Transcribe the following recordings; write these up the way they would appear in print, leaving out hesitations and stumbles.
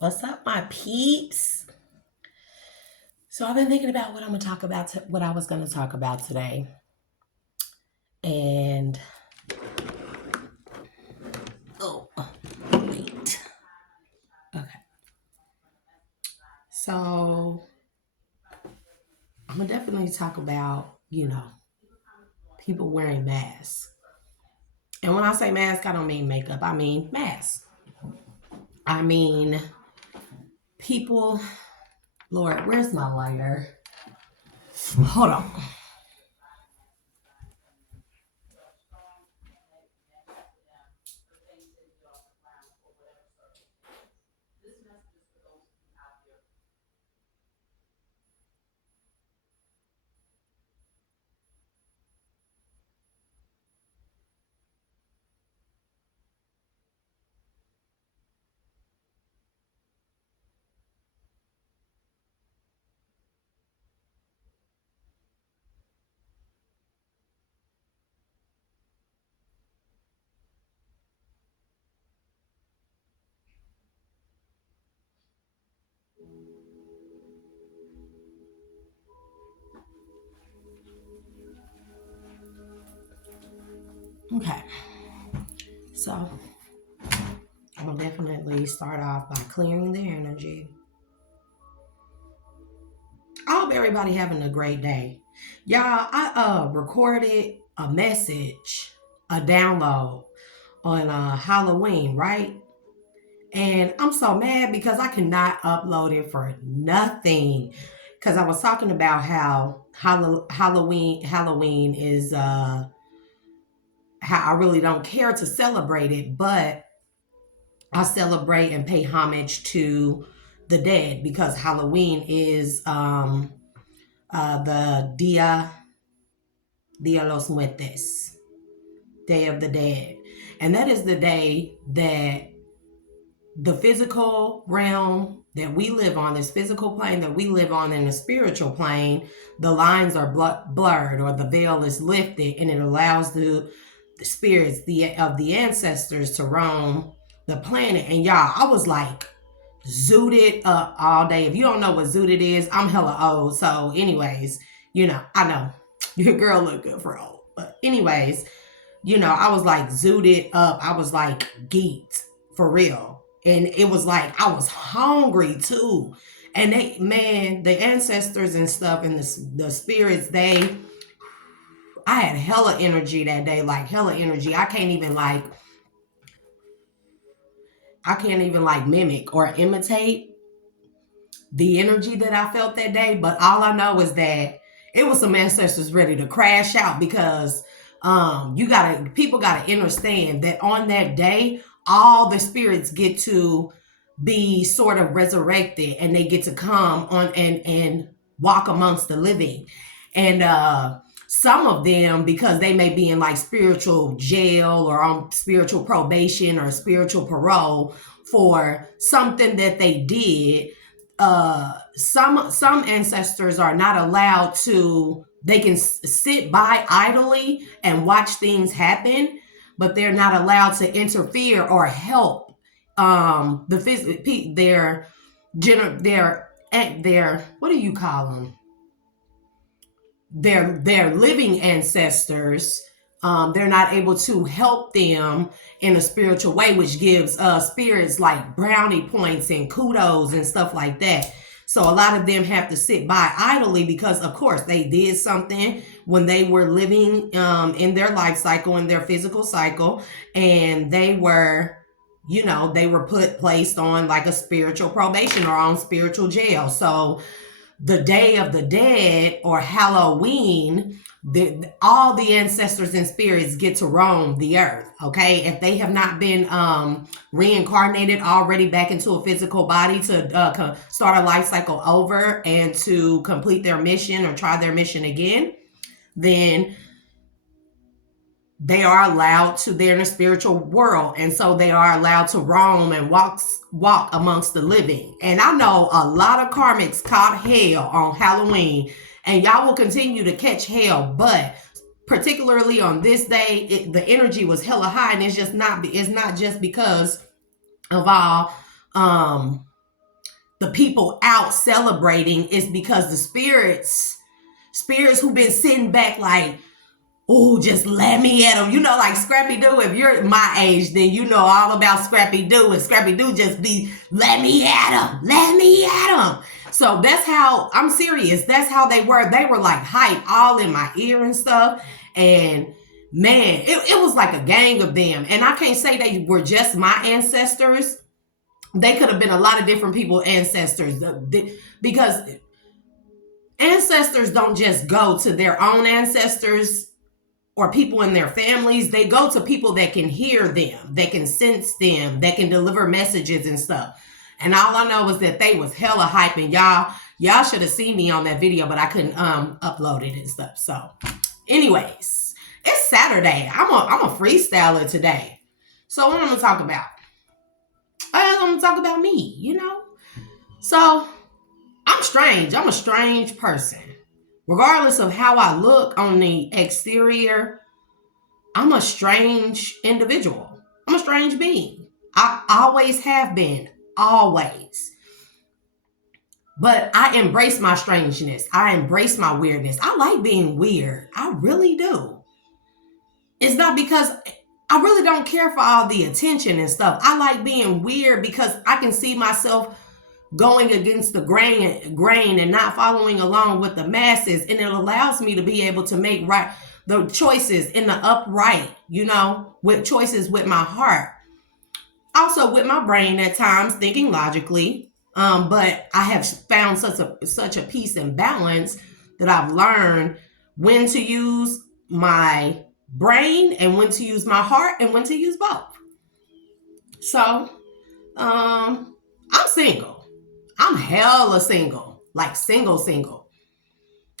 What's up, my peeps? So I've been thinking about what I'm gonna talk about, what I was gonna talk about today, and oh, wait. Okay, so I'm gonna definitely talk about people wearing masks. And when I say mask, I don't mean makeup. I mean masks. I mean people. Lord, where's my lighter? Hold on. Okay, so I'm gonna definitely start off by clearing the energy. I hope everybody having a great day. Y'all, I recorded a message, a download on Halloween, right? And I'm so mad because I cannot upload it for nothing. Because I was talking about how Halloween is how I really don't care to celebrate it, but I celebrate and pay homage to the dead because Halloween is the Dia los Muertes, Day of the Dead. And that is the day that the physical realm that we live on, this physical plane that we live on, and the spiritual plane, the lines are blurred or the veil is lifted, and it allows the spirits of the ancestors to roam the planet. And y'all, I was like zooted up all day. If you don't know what zooted is, I'm hella old. So, anyways, I know your girl look good for old. But anyways, I was like zooted up. I was like geeked for real. And it was like I was hungry too. And the ancestors and stuff and the spirits, I had hella energy that day, like hella energy. I can't even like mimic or imitate the energy that I felt that day. But all I know is that it was some ancestors ready to crash out because people gotta understand that on that day, all the spirits get to be sort of resurrected and they get to come on and walk amongst the living. And some of them, because they may be in like spiritual jail or on spiritual probation or spiritual parole for something that they did, some ancestors are not allowed to, they can sit by idly and watch things happen, but they're not allowed to interfere or help the physical their what do you call them, their living ancestors. They're not able to help them in a spiritual way, which gives spirits like brownie points and kudos and stuff like that. So a lot of them have to sit by idly because, of course, they did something when they were living in their life cycle, in their physical cycle, and they were placed on like a spiritual probation or on spiritual jail. So the Day of the Dead or Halloween, all the ancestors and spirits get to roam the earth. Okay, if they have not been reincarnated already back into a physical body to start a life cycle over and to complete their mission or try their mission again, then they are allowed to, they're in a spiritual world, and so they are allowed to roam and walk amongst the living. And I know a lot of karmics caught hell on Halloween, and y'all will continue to catch hell, but particularly on this day, the energy was hella high. And it's not just because of all the people out celebrating is because the spirits who've been sitting back like, oh, just let me at them. You know, like Scrappy Doo, if you're my age, then you know all about Scrappy Doo. And Scrappy Doo just be, let me at him. Let me at him. So that's how, I'm serious. That's how they were. They were like hype all in my ear and stuff. And man, it was like a gang of them. And I can't say they were just my ancestors. They could have been a lot of different people's ancestors. Because ancestors don't just go to their own ancestors or people in their families. They go to people that can hear them, that can sense them, that can deliver messages and stuff. And all I know is that they was hella hype, and y'all should have seen me on that video, but I couldn't upload it and stuff. So anyways, it's Saturday. I'm a freestyler today. So what I'm gonna talk about? I'm gonna talk about me, you know? So I'm strange. I'm a strange person. Regardless of how I look on the exterior, I'm a strange individual. I'm a strange being. I always have been, always. But I embrace my strangeness. I embrace my weirdness. I like being weird. I really do. It's not because I really don't care for all the attention and stuff. I like being weird because I can see myself going against the grain and not following along with the masses, and it allows me to be able to make the choices in the upright, you know, with choices with my heart, also with my brain at times, thinking logically. But I have found such a peace and balance that I've learned when to use my brain and when to use my heart and when to use both. So I'm single. I'm hella single, like single.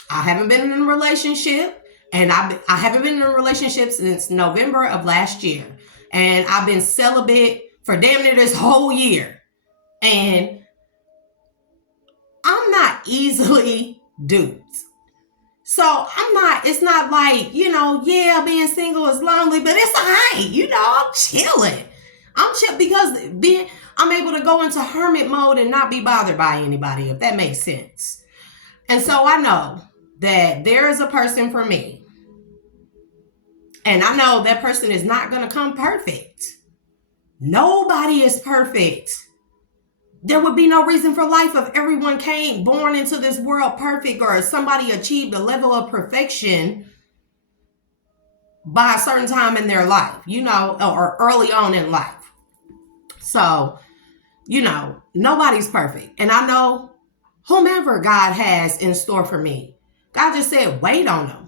I haven't been in a relationship, and I haven't been in a relationship since November of last year. And I've been celibate for damn near this whole year. And I'm not easily duped. So it's not like, you know, yeah, being single is lonely, but it's all right. You know, I'm chilling. I'm chill because I'm able to go into hermit mode and not be bothered by anybody, if that makes sense. And so I know that there is a person for me. And I know that person is not going to come perfect. Nobody is perfect. There would be no reason for life if everyone came born into this world perfect, or if somebody achieved a level of perfection by a certain time in their life, you know, or early on in life. So, you know, nobody's perfect. And I know whomever God has in store for me, God just said, wait on them.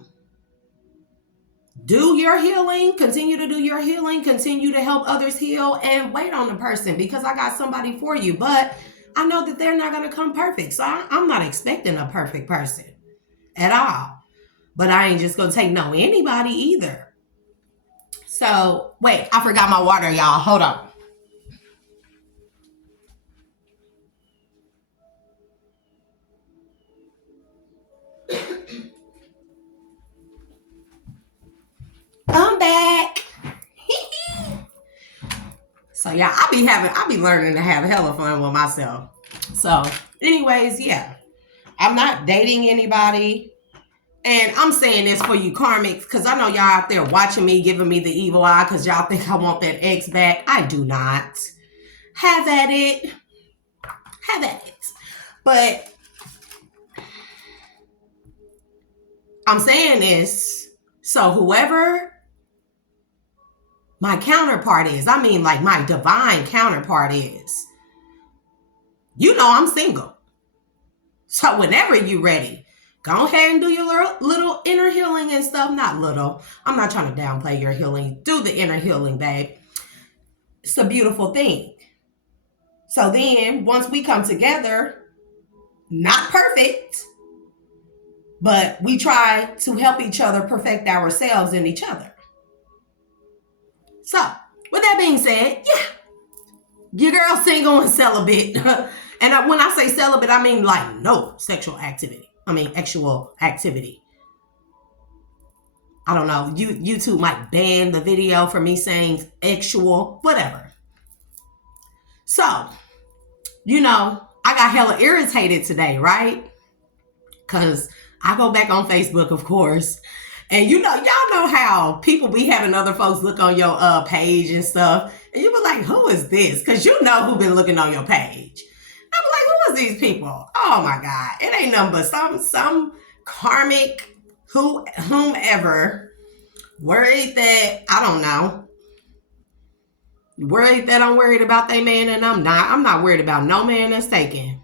Do your healing, continue to do your healing, continue to help others heal, and wait on the person, because I got somebody for you. But I know that they're not going to come perfect. So I'm not expecting a perfect person at all. But I ain't just going to take no anybody either. So, wait, I forgot my water, y'all. Hold on. I'm back. So yeah, I be learning to have hella fun with myself. So anyways, yeah, I'm not dating anybody. And I'm saying this for you karmics, because I know y'all out there watching me, giving me the evil eye because y'all think I want that ex back. I do not. Have at it. Have at it. But I'm saying this, so whoever my counterpart is, I mean like my divine counterpart is, you know I'm single. So whenever you're ready, go ahead and do your little inner healing and stuff. Not little. I'm not trying to downplay your healing. Do the inner healing, babe. It's a beautiful thing. So then once we come together, not perfect, but we try to help each other perfect ourselves and each other. So with that being said, yeah, your girl single and celibate. And when I say celibate, I mean like no sexual activity. I mean actual activity. I don't know. YouTube might ban the video for me saying actual, whatever. So, you know, I got hella irritated today, right? Because I go back on Facebook, of course. And y'all know how people be having other folks look on your page and stuff. And you be like, who is this? Because you know who been looking on your page. I be like, who is these people? Oh my God. It ain't nothing but some karmic whomever worried that, I don't know, worried that I'm worried about they man, and I'm not. I'm not worried about no man that's taken.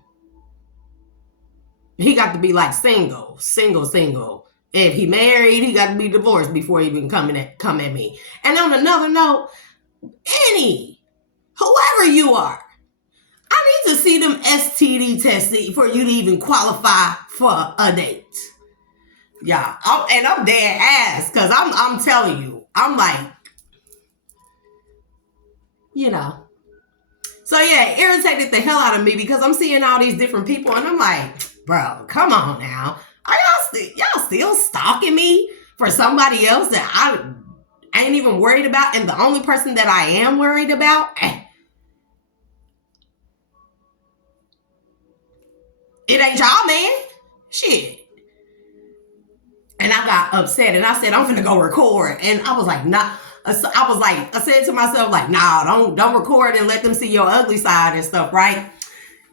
He got to be like single. If he married, he got to be divorced before he even come at me. And on another note, whoever you are, I need to see them STD tested for you to even qualify for a date. Yeah, I'm dead ass, because I'm telling you, I'm like, So yeah, it irritated the hell out of me because I'm seeing all these different people and I'm like, bro, come on now. Are y'all still stalking me for somebody else that I ain't even worried about? And the only person that I am worried about, it ain't y'all, man. Shit. And I got upset and I said, I'm finna go record. And I was like, nah. I said to myself, like, nah, don't record and let them see your ugly side and stuff, right?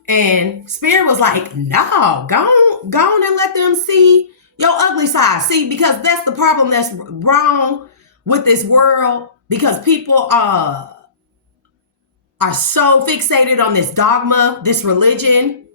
And Spirit was like, no, go on and let them see your ugly side. See, because that's the problem that's wrong with this world, because people are so fixated on this dogma, this religion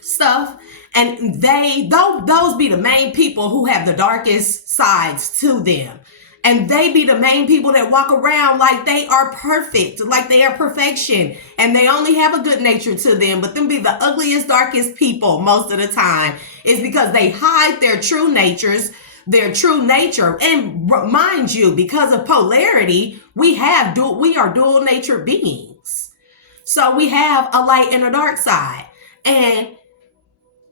stuff. And those be the main people who have the darkest sides to them. And they be the main people that walk around like they are perfect, like they are perfection. And they only have a good nature to them, but them be the ugliest, darkest people most of the time. It's because they hide their true natures, their true nature. And mind you, because of polarity, we are dual nature beings. So we have a light and a dark side. And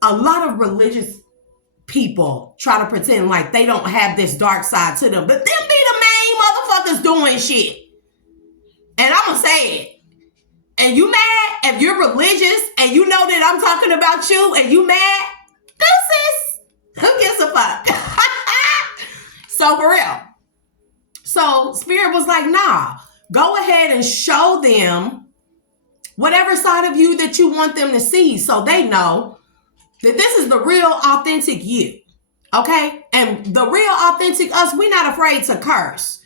a lot of religious people try to pretend like they don't have this dark side to them, but them be the main motherfuckers doing shit. And I'm gonna say it. And you mad if you're religious and you know that I'm talking about you and you mad? Deuces. Who gives a fuck? So for real. So Spirit was like, nah, go ahead and show them whatever side of you that you want them to see, so they know that this is the real, authentic you, okay? And the real, authentic us, we're not afraid to curse,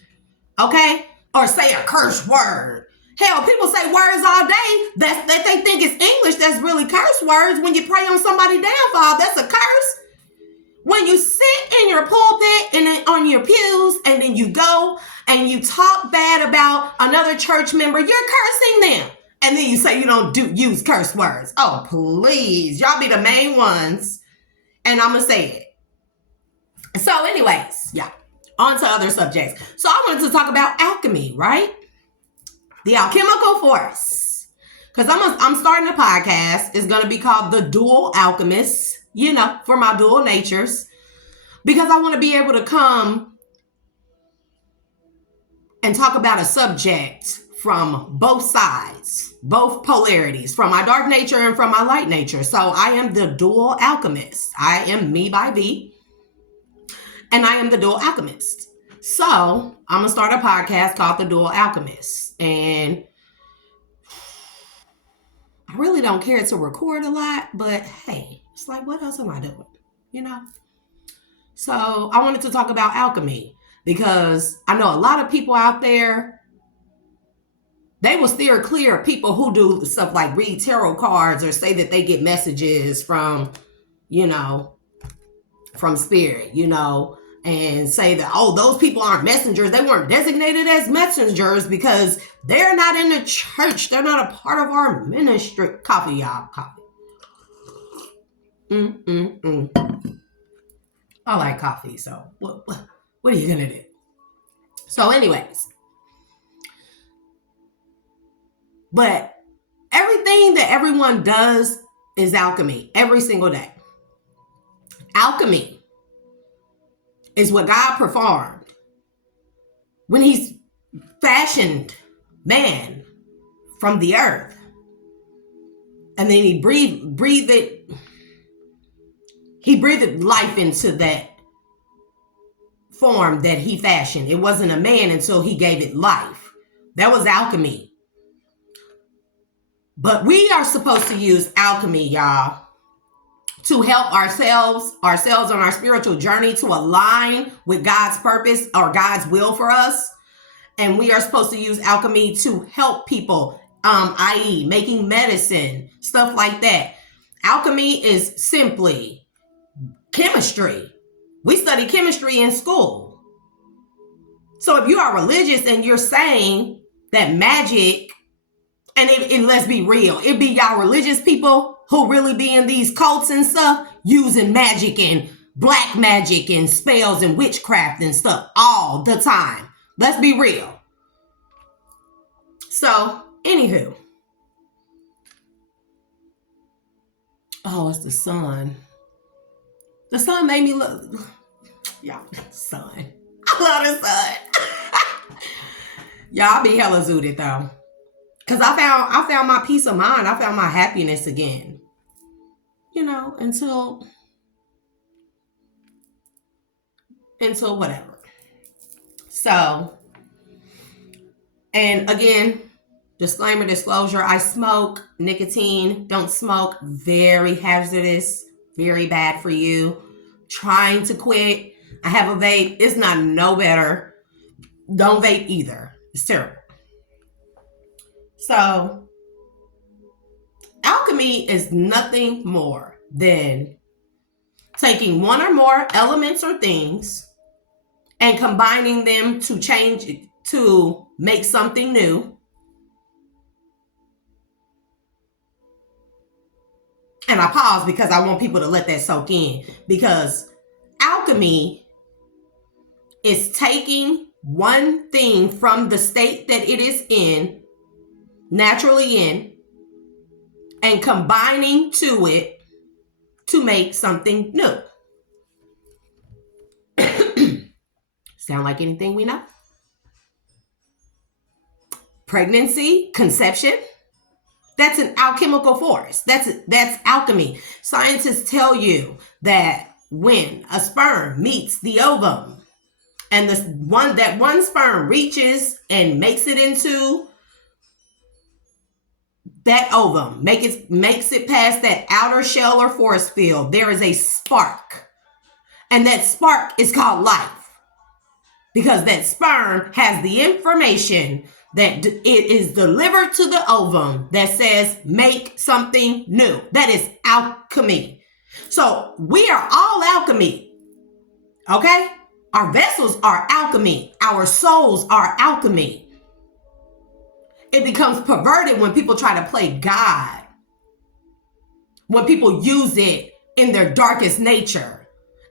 okay? Or say a curse word. Hell, people say words all day that they think is English that's really curse words. When you pray on somebody's downfall, that's a curse. When you sit in your pulpit and on your pews and then you go and you talk bad about another church member, you're cursing them. And then you say you don't use curse words. Oh, please. Y'all be the main ones. And I'm going to say it. So anyways, yeah. On to other subjects. So I wanted to talk about alchemy, right? The alchemical force. Because I'm starting a podcast. It's going to be called The Dual Alchemist, for my dual natures. Because I want to be able to come and talk about a subject from both sides, both polarities, from my dark nature and from my light nature. So I am the dual alchemist. I am me by V, and I am the dual alchemist. So I'm going to start a podcast called The Dual Alchemist. And I really don't care to record a lot, but hey, it's like, what else am I doing? So I wanted to talk about alchemy because I know a lot of people out there, they will steer clear of people who do stuff like read tarot cards or say that they get messages from Spirit, and say that, oh, those people aren't messengers. They weren't designated as messengers because they're not in the church. They're not a part of our ministry. Coffee, y'all. Coffee. I like coffee, so what are you going to do? So anyways. But everything that everyone does is alchemy every single day. Alchemy is what God performed when He's fashioned man from the earth. And then he breathed life into that form that he fashioned. It wasn't a man until he gave it life. That was alchemy. But we are supposed to use alchemy, y'all, to help ourselves on our spiritual journey to align with God's purpose or God's will for us. And we are supposed to use alchemy to help people, i.e. making medicine, stuff like that. Alchemy is simply chemistry. We study chemistry in school. So if you are religious and you're saying that magic, and let's be real, it be y'all religious people who really be in these cults and stuff using magic and black magic and spells and witchcraft and stuff all the time. Let's be real. So, anywho. Oh, it's the sun. The sun made me look. Y'all, sun. I love the sun. Y'all be hella zooted though. Cause I found my peace of mind. I found my happiness again. You know, until whatever. So, and again, disclosure, I smoke. Nicotine, don't smoke. Very hazardous, very bad for you. Trying to quit. I have a vape. It's not no better. Don't vape either. It's terrible. So, alchemy is nothing more than taking one or more elements or things and combining them to make something new. And I pause because I want people to let that soak in, because alchemy is taking one thing from the state that it is in, naturally in, and combining to it to make something new. Sound like anything we know? Pregnancy, conception, that's an alchemical force. That's alchemy. Scientists tell you that when a sperm meets the ovum and that one sperm reaches and makes it into that ovum, makes it past that outer shell or force field, there is a spark. And that spark is called life. Because that sperm has the information that it is delivered to the ovum that says, make something new. That is alchemy. So we are all alchemy. Okay? Our vessels are alchemy. Our souls are alchemy. It becomes perverted when people try to play God. When people use it in their darkest nature.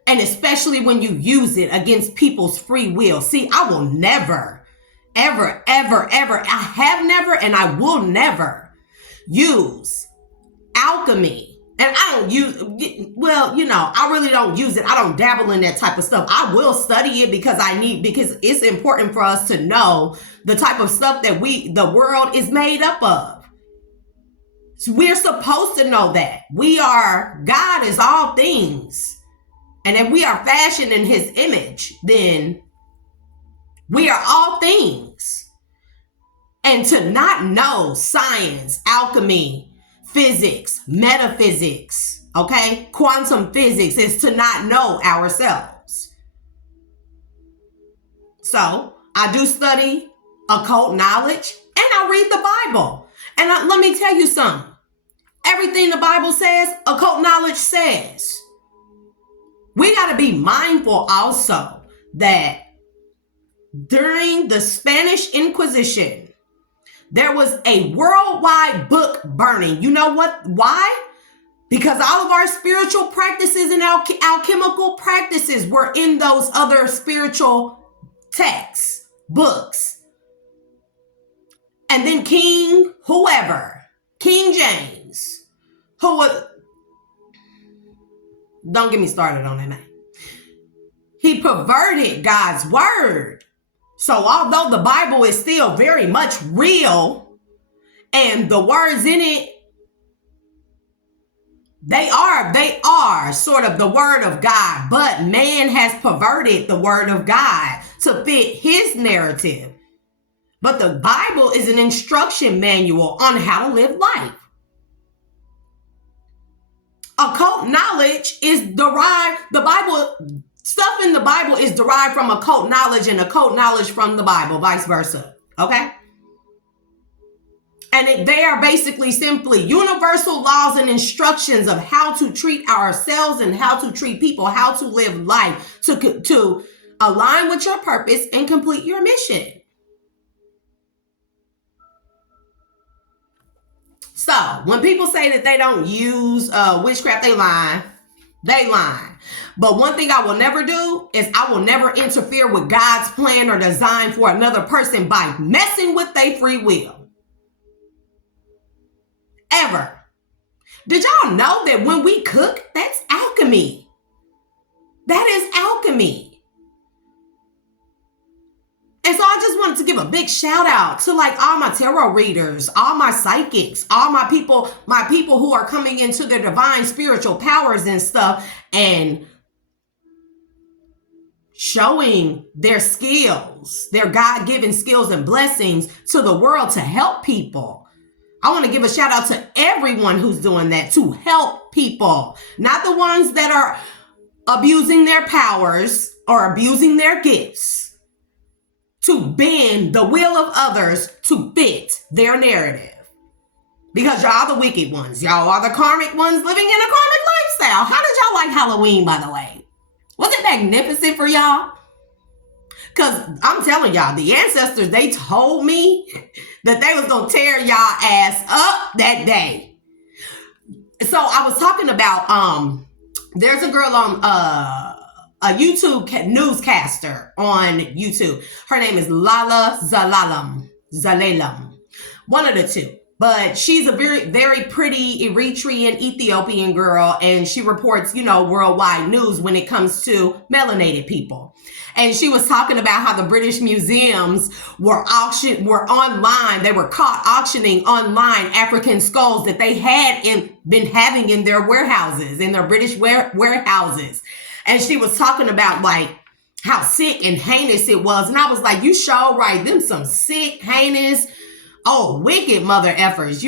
And especially when you use it against people's free will. See, I will never, ever, ever, ever, I have never, and I will never use alchemy. And I don't use, well, you know, I really don't use it. I don't dabble in that type of stuff. I will study it because it's important for us to know the type of stuff that the world is made up of. So we're supposed to know that. God is all things. And if we are fashioned in his image, then we are all things. And to not know science, alchemy, physics, metaphysics, okay, quantum physics is to not know ourselves. So I do study occult knowledge and I read the Bible. And let me tell you something. Everything the Bible says, occult knowledge says. We got to be mindful also that during the Spanish Inquisition, there was a worldwide book burning. You know what? Why? Because all of our spiritual practices and alchemical practices were in those other spiritual texts, books. And then King James, who was... Don't get me started on that name. He perverted God's word. So although the Bible is still very much real and the words in it They are sort of the word of God, but man has perverted the word of God to fit his narrative. But the Bible is an instruction manual on how to live life. Occult knowledge is derived, the Bible, stuff in the Bible is derived from occult knowledge and occult knowledge from the Bible, vice versa. Okay? And they are basically simply universal laws and instructions of how to treat ourselves and how to treat people, how to live life to align with your purpose and complete your mission. So when people say that they don't use witchcraft, they lie. They lie. But one thing I will never do is I will never interfere with God's plan or design for another person by messing with their free will. Ever. Did y'all know that when we cook, that's alchemy? That is alchemy. And so I just wanted to give a big shout out to like all my tarot readers, all my psychics, all my people who are coming into their divine spiritual powers and stuff and showing their skills, their God-given skills and blessings to the world to help people. I want to give a shout out to everyone who's doing that to help people, not the ones that are abusing their powers or abusing their gifts to bend the will of others to fit their narrative. Because y'all the wicked ones. Y'all are the karmic ones living in a karmic lifestyle. How did y'all like Halloween, by the way? Was it magnificent for y'all? Because I'm telling y'all, the ancestors, they told me that they was going to tear y'all ass up that day. So I was talking about, there's a girl on a YouTube newscaster on YouTube. Her name is Lala Zalalam. One of the two. But she's a very, very pretty Eritrean Ethiopian girl, and she reports, worldwide news when it comes to melanated people. And she was talking about how the British museums were online. They were caught auctioning online African skulls that they had been having in their warehouses, in their British warehouses. And she was talking about like how sick and heinous it was. And I was like, you sure right, them some sick, heinous, wicked mother effers,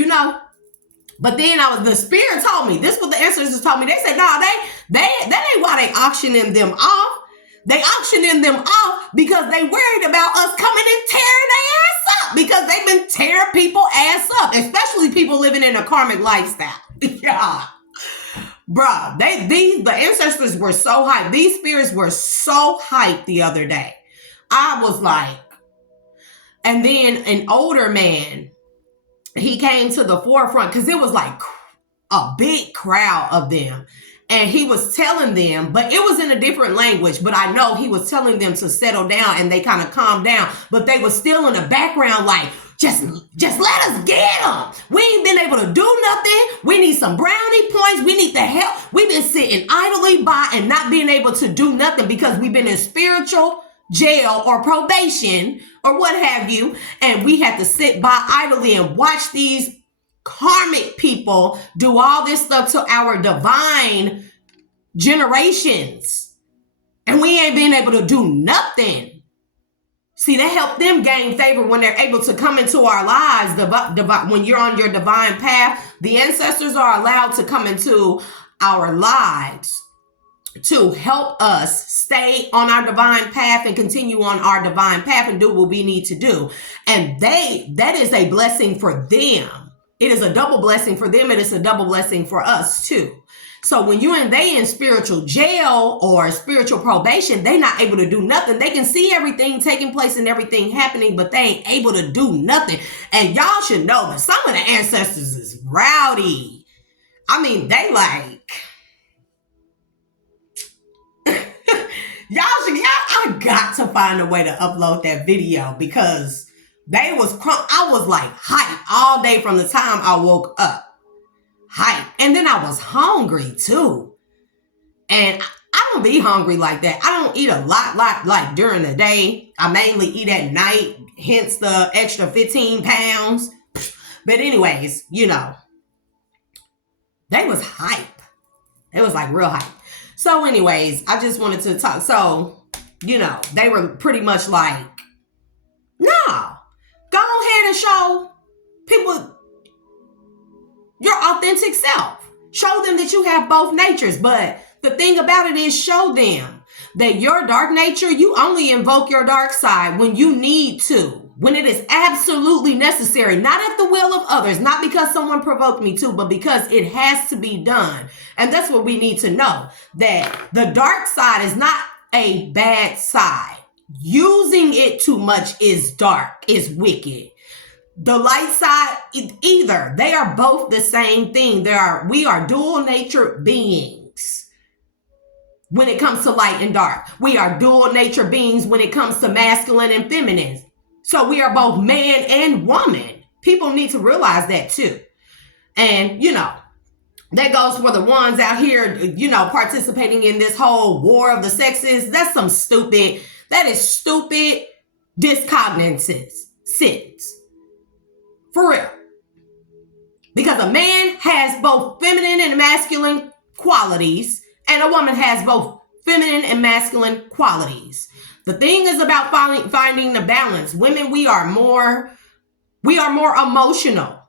But then the spirit told me, this is what the ancestors told me. They said, no, that ain't why they auctioning them off. They auctioning them off because they worried about us coming and tearing their ass up, because they've been tearing people ass up, especially people living in a karmic lifestyle. Yeah. Bruh, the ancestors were so hyped. These spirits were so hyped the other day. I was like, and then an older man, he came to the forefront because it was like a big crowd of them. And he was telling them, but it was in a different language, but I know he was telling them to settle down, and they kind of calmed down, but they were still in the background like, just let us get them. We ain't been able to do nothing. We need some brownie points. We need the help. We've been sitting idly by and not being able to do nothing because we've been in spiritual jail or probation or what have you. And we had to sit by idly and watch these karmic people do all this stuff to our divine generations. And we ain't been able to do nothing. See, that helped them gain favor when they're able to come into our lives. When you're on your divine path, the ancestors are allowed to come into our lives to help us stay on our divine path and continue on our divine path and do what we need to do. And that is a blessing for them. It is a double blessing for them, and it's a double blessing for us too. So when they in spiritual jail or spiritual probation, they not able to do nothing. They can see everything taking place and everything happening, but they ain't able to do nothing. And y'all should know that some of the ancestors is rowdy. I mean, they like, I got to find a way to upload that video because I was like hyped all day from the time I woke up. Hyped. And then I was hungry too. And I don't be hungry like that. I don't eat a lot like during the day. I mainly eat at night, hence the extra 15 pounds. But anyways, They was hype. It was like real hype. So anyways, I just wanted to talk. So, they were pretty much like, no, go ahead and show people your authentic self. Show them that you have both natures. But the thing about it is, show them that your dark nature, you only invoke your dark side when you need to. When it is absolutely necessary, not at the will of others, not because someone provoked me to, but because it has to be done. And that's what we need to know, that the dark side is not a bad side. Using it too much is dark, is wicked. The light side, either. They are both the same thing. We are dual nature beings when it comes to light and dark. We are dual nature beings when it comes to masculine and feminine. So we are both man and woman. People need to realize that too. And, that goes for the ones out here, participating in this whole war of the sexes. That is stupid discognizance. For real. Because a man has both feminine and masculine qualities, and a woman has both feminine and masculine qualities. The thing is about finding the balance. Women, we are more emotional.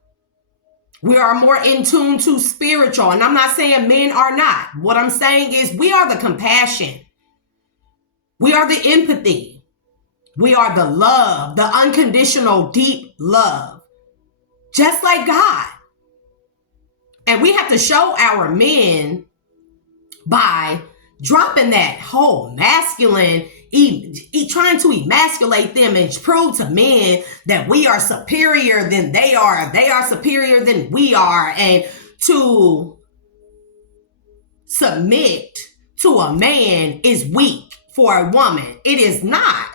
We are more in tune to spiritual. And I'm not saying men are not. What I'm saying is we are the compassion. We are the empathy. We are the love, the unconditional, deep love. Just like God. And we have to show our men by dropping that whole masculine, trying to emasculate them and prove to men that we are superior than they are superior than we are, and to submit to a man is weak for a woman. It is not.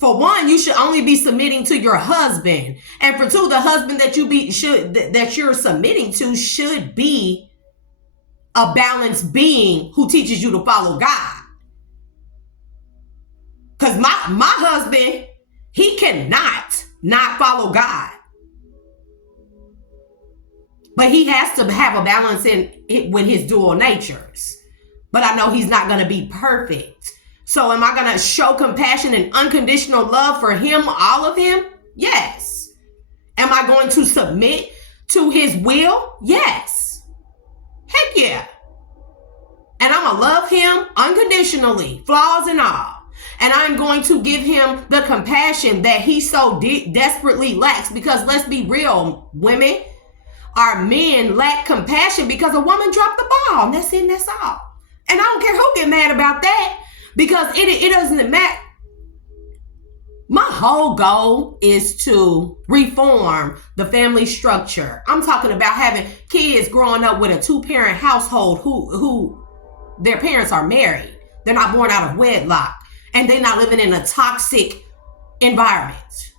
For one, you should only be submitting to your husband, and for two, the husband that you're submitting to should be a balanced being who teaches you to follow God. Because my husband, he cannot not follow God. But he has to have a balance with his dual natures. But I know he's not going to be perfect. So am I going to show compassion and unconditional love for him, all of him? Yes. Am I going to submit to his will? Yes. Heck yeah. And I'm going to love him unconditionally, flaws and all. And I'm going to give him the compassion that he so desperately lacks. Because let's be real, women, our men lack compassion because a woman dropped the ball. And that's it, and that's all. And I don't care who get mad about that, because it doesn't matter. My whole goal is to reform the family structure. I'm talking about having kids growing up with a 2-parent household who their parents are married. They're not born out of wedlock. And they're not living in a toxic environment.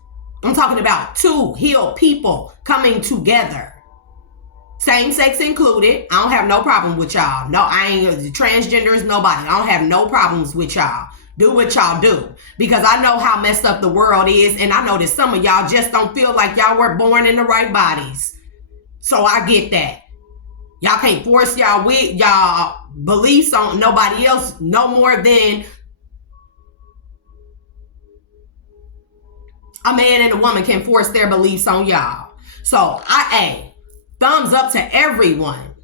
I'm talking about 2 healed people coming together. Same sex included. I don't have no problem with y'all. No, I ain't transgenders, nobody. I don't have no problems with y'all. Do what y'all do. Because I know how messed up the world is. And I know that some of y'all just don't feel like y'all were born in the right bodies. So I get that. Y'all can't force y'all beliefs on nobody else no more than a man and a woman can force their beliefs on y'all. So thumbs up to everyone.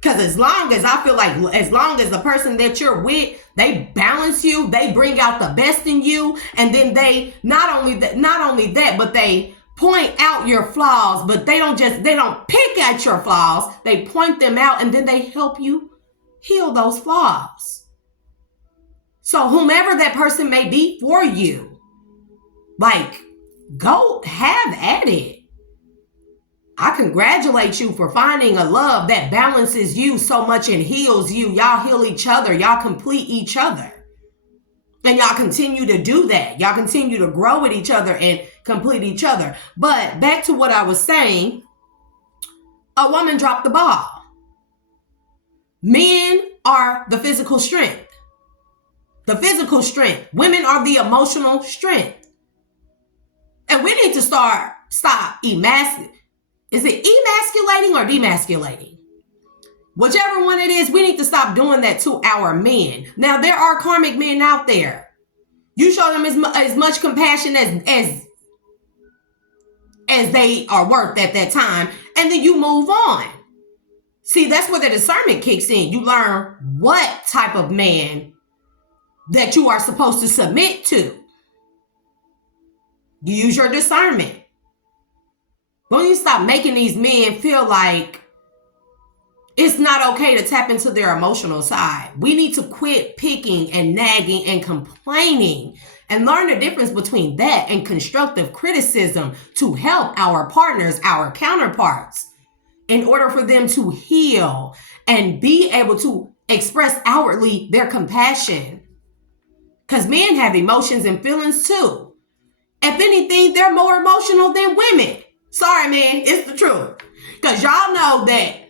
Because as long as the person that you're with, they balance you, they bring out the best in you, and then they not only that, but they point out your flaws, but they don't pick at your flaws, they point them out, and then they help you heal those flaws. So whomever that person may be for you, go have at it. I congratulate you for finding a love that balances you so much and heals you. Y'all heal each other. Y'all complete each other. And y'all continue to do that. Y'all continue to grow with each other and complete each other. But back to what I was saying, a woman dropped the ball. Men are the physical strength. The physical strength. Women are the emotional strength. And we need to stop emasculating. Is it emasculating or demasculating? Whichever one it is, we need to stop doing that to our men. Now, there are karmic men out there. You show them as much compassion as they are worth at that time, and then you move on. See, that's where the discernment kicks in. You learn what type of man that you are supposed to submit to. You use your discernment. When you stop making these men feel like it's not okay to tap into their emotional side. We need to quit picking and nagging and complaining and learn the difference between that and constructive criticism to help our partners, our counterparts, in order for them to heal and be able to express outwardly their compassion. Because men have emotions and feelings too. If anything, they're more emotional than women. Sorry, man, it's the truth. Because y'all know that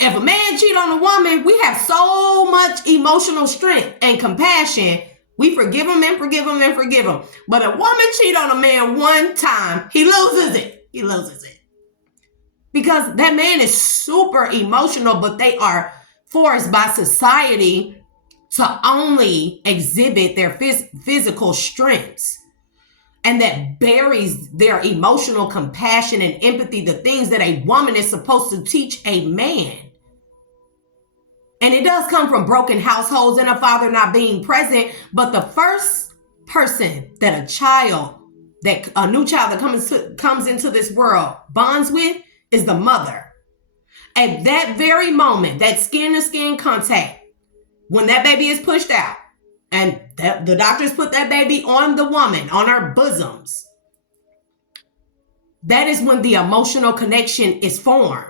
if a man cheat on a woman, we have so much emotional strength and compassion. We forgive him and forgive him and forgive him. But a woman cheat on a man one time, he loses it. He loses it. Because that man is super emotional, but they are forced by society to only exhibit their physical strengths. And that buries their emotional compassion and empathy, the things that a woman is supposed to teach a man. And it does come from broken households and a father not being present. But the first person that a new child that comes into this world bonds with is the mother. At that very moment, that skin-to-skin contact, when that baby is pushed out, and the doctors put that baby on the woman, on her bosoms, that is when the emotional connection is formed.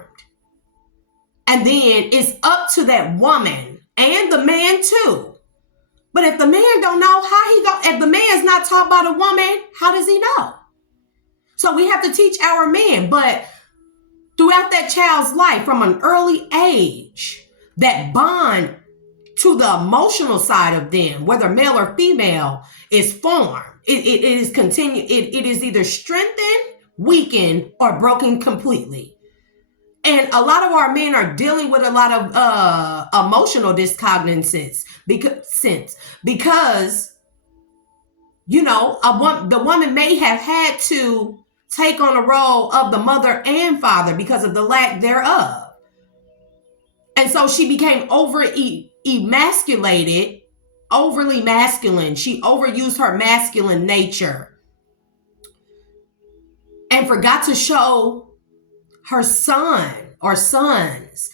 And then it's up to that woman and the man too. But if the man don't know if the man's not taught by the woman, how does he know? So we have to teach our men, but throughout that child's life from an early age, that bond to the emotional side of them, whether male or female, is formed. It is continued. It is either strengthened, weakened, or broken completely. And a lot of our men are dealing with a lot of emotional discognizance because the woman may have had to take on a role of the mother and father because of the lack thereof. And so she became emasculated, overly masculine. She overused her masculine nature and forgot to show her son or sons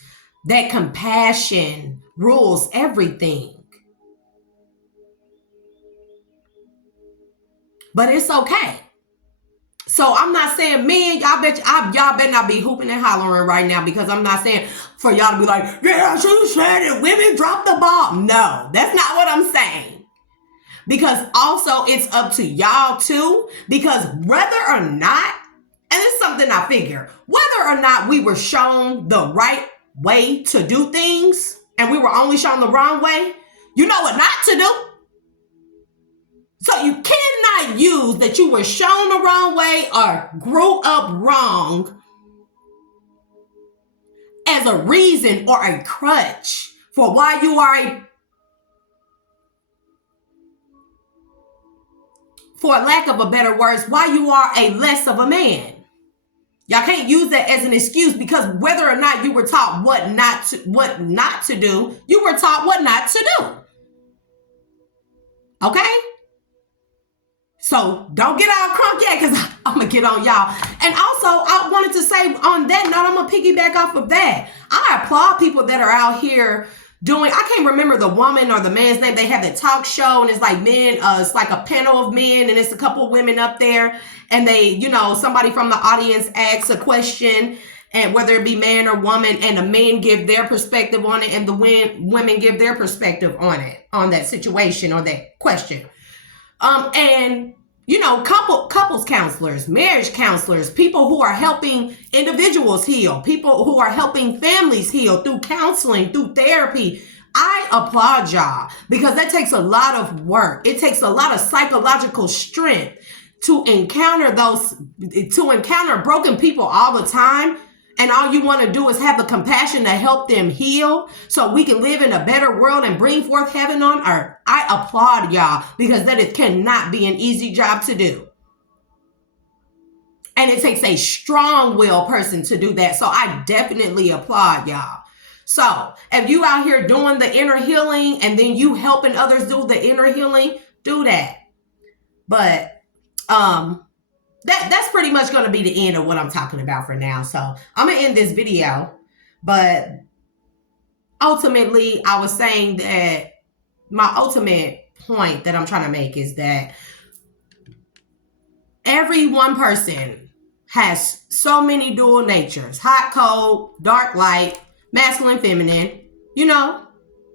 that compassion rules everything. But it's okay. So I'm not saying, men, y'all better not be hooping and hollering right now, because I'm not saying for y'all to be like, yeah, she said it, women drop the ball. No, that's not what I'm saying. Because also it's up to y'all too, because whether or not, and it's something I figure, whether or not we were shown the right way to do things and we were only shown the wrong way, you know what not to do. So you cannot use that you were shown the wrong way or grew up wrong as a reason or a crutch for why you are for lack of a better words, why you are a less of a man. Y'all can't use that as an excuse, because whether or not you were taught what not to do, you were taught what not to do. Okay? So don't get all crunk yet, because I'm going to get on y'all. And also, I wanted to say on that note, I'm going to piggyback off of that. I applaud people that are out here doing, I can't remember the woman or the man's name. They have that talk show and it's like men, it's like a panel of men and it's a couple of women up there. And they, somebody from the audience asks a question, and whether it be man or woman, and the men give their perspective on it and the women give their perspective on it, on that situation or that question. And couples counselors, marriage counselors, people who are helping individuals heal, people who are helping families heal through counseling, through therapy. I applaud y'all, because that takes a lot of work. It takes a lot of psychological strength to encounter broken people all the time and all you want to do is have the compassion to help them heal so we can live in a better world and bring forth heaven on earth, I applaud y'all, because that it cannot be an easy job to do. And it takes a strong-willed person to do that. So I definitely applaud y'all. So if you out here doing the inner healing and then you helping others do the inner healing, do that. But that's pretty much going to be the end of what I'm talking about for now. So I'm going to end this video. But ultimately, I was saying that my ultimate point that I'm trying to make is that every one person has so many dual natures: hot, cold, dark, light, masculine, feminine, you know,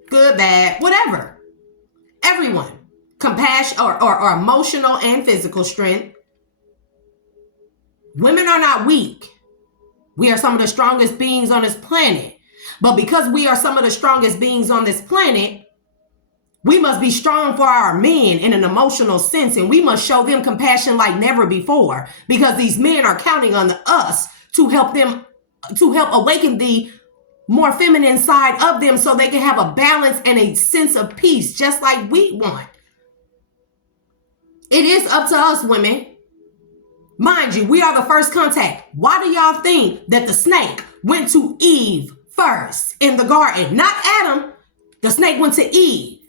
good, bad, whatever. Everyone. Compassion or emotional and physical strength. Women are not weak. We are some of the strongest beings on this planet. But because we are some of the strongest beings on this planet, we must be strong for our men in an emotional sense, and we must show them compassion like never before, because these men are counting on us to help awaken the more feminine side of them so they can have a balance and a sense of peace, just like we want. It is up to us, women. Mind you, we are the first contact. Why do y'all think that the snake went to Eve first in the garden? Not Adam. The snake went to Eve.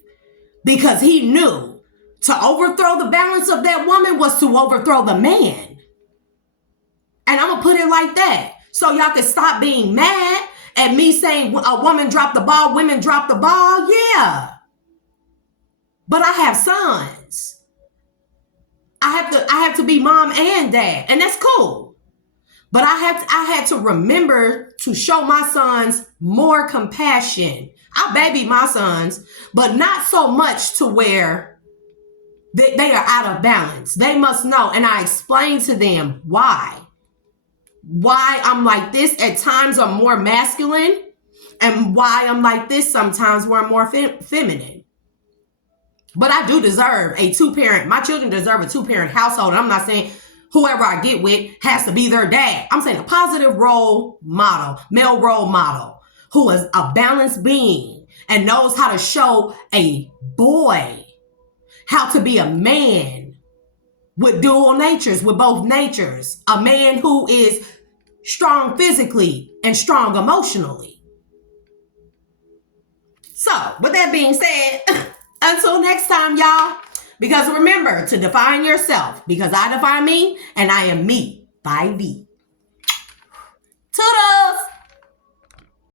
Because he knew to overthrow the balance of that woman was to overthrow the man. And I'm going to put it like that. So y'all can stop being mad at me saying a woman dropped the ball, women dropped the ball. Yeah. But I have sons. I have to be mom and dad. And that's cool. But I had to remember to show my sons more compassion. I baby my sons, but not so much to where they are out of balance. They must know. And I explain to them why I'm like this. At times I'm more masculine, and why I'm like this sometimes where I'm more feminine. But I do deserve a two-parent. My children deserve a two-parent household. And I'm not saying whoever I get with has to be their dad. I'm saying a positive role model, male role model, who is a balanced being and knows how to show a boy how to be a man with dual natures, with both natures. A man who is strong physically and strong emotionally. So, with that being said, until next time, y'all. Because remember to define yourself, because I define me and I am me by V. Toodles!